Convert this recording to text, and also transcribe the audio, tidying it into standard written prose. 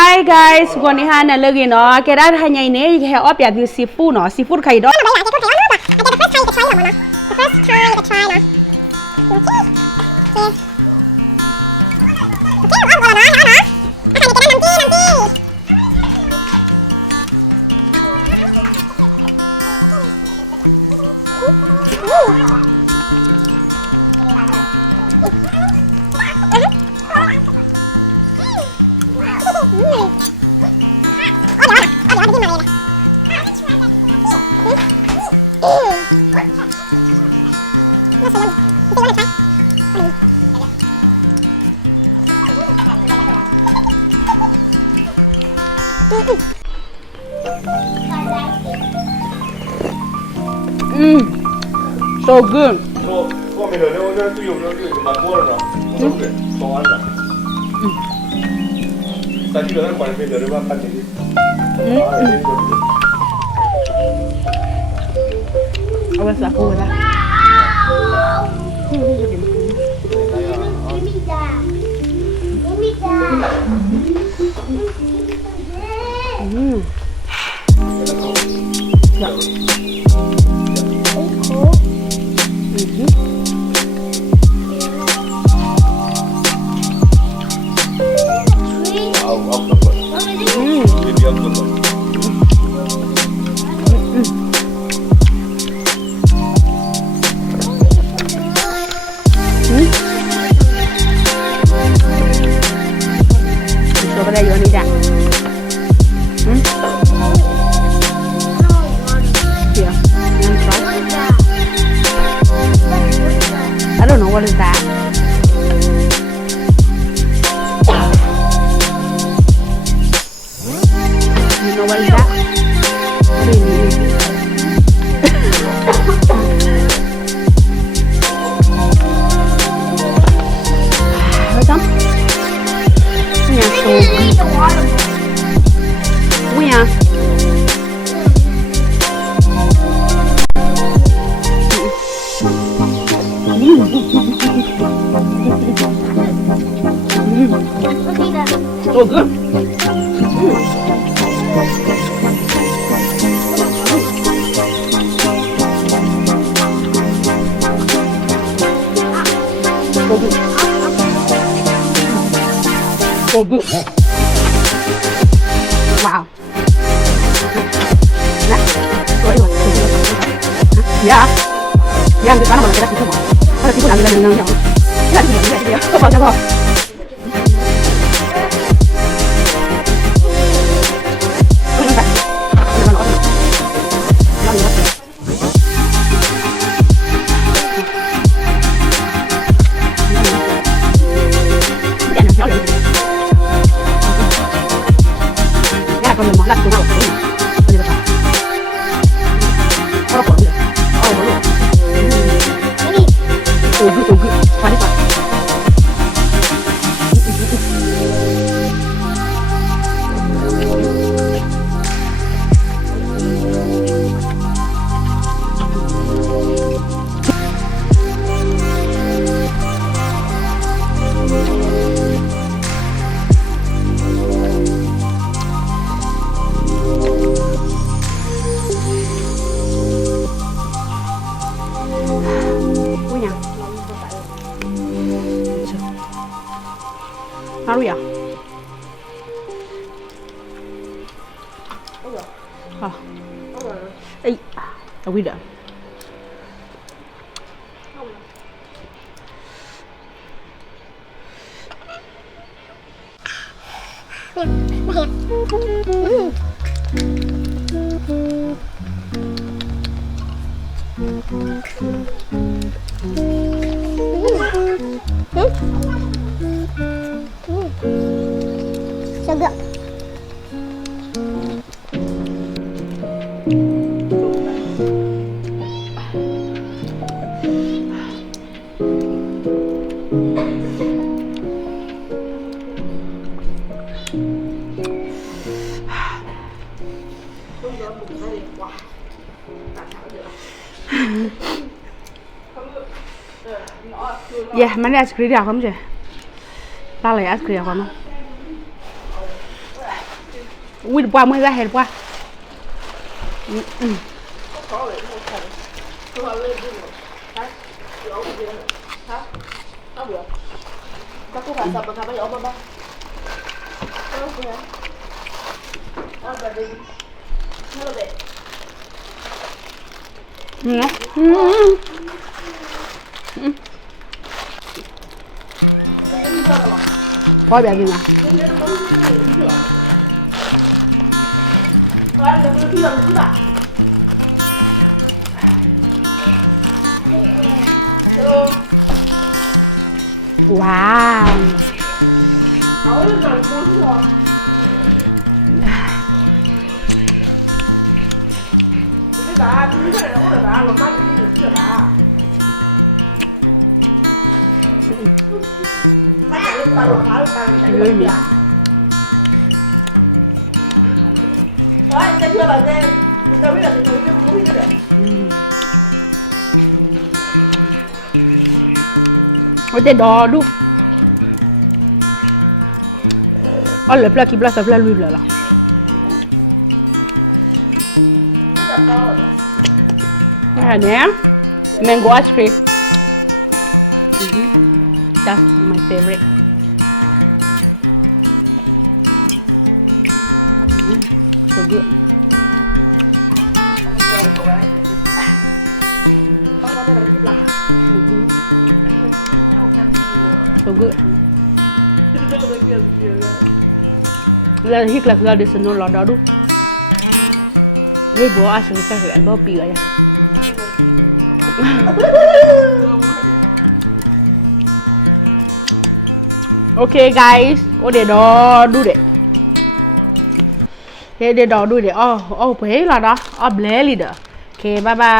Hi guys วันนี้ฮะเนี่ยเลิกเนาะแกได้ทานยังไงเนี่ยแค่ออฟอยากดูซีฟู้ดเนาะซีฟู้ดไข่ดองso good 后面的那队友蛮多的呢，对不对？保安的。咱这个管没得的吧，看你的。เอาไปสักคู่ละI don't know what is that. You know what is that? What do you mean? What's up? Yeah, so where? So good. So good. Wow. Ya. Yang kita mana kita semua. Kalau kita nak bilang yang. Ya, dia. Apa. Haruya. Ah. Ê, tao biết rồi. So good. Yeah, mana es krim ya kamu je. Lala es krim kamu. Ui, qua mới ra hẹn qua. có vậy một thằng tôi vào lên đi rồi hả tôi ở bên hả không được các cô phải tập mà các bạn ở bên ba đâu kìa đâu bà đi đâu vậy Thôi bẻ gì nào. Rồi, đừng có làm thứ bạn. Wow. Hỏi lên rồi, mua thứ rồi. Cái bà, cái này nó có được bà, làm sao cũng được chứ bà. Bắt cả lên tay, phá lên tay, chạy lên tay. Đấy, xem chưa bà xem. Mình đâu biết là mình muốn cái đấy. Ote đỏ đu. Le plat qui place ça plat lui là. Yeah, yeah. Mango ice cream. That's my favorite. So good. So good. Là hít lạc ra để xin nó lọt đó đúng. Hey, bố ăn xong phải ăn bao bì vậy. Okay guys, để đó đu để. Để đó đu để. Oh, bế là đó. Blé đi đó. Okay, bye bye.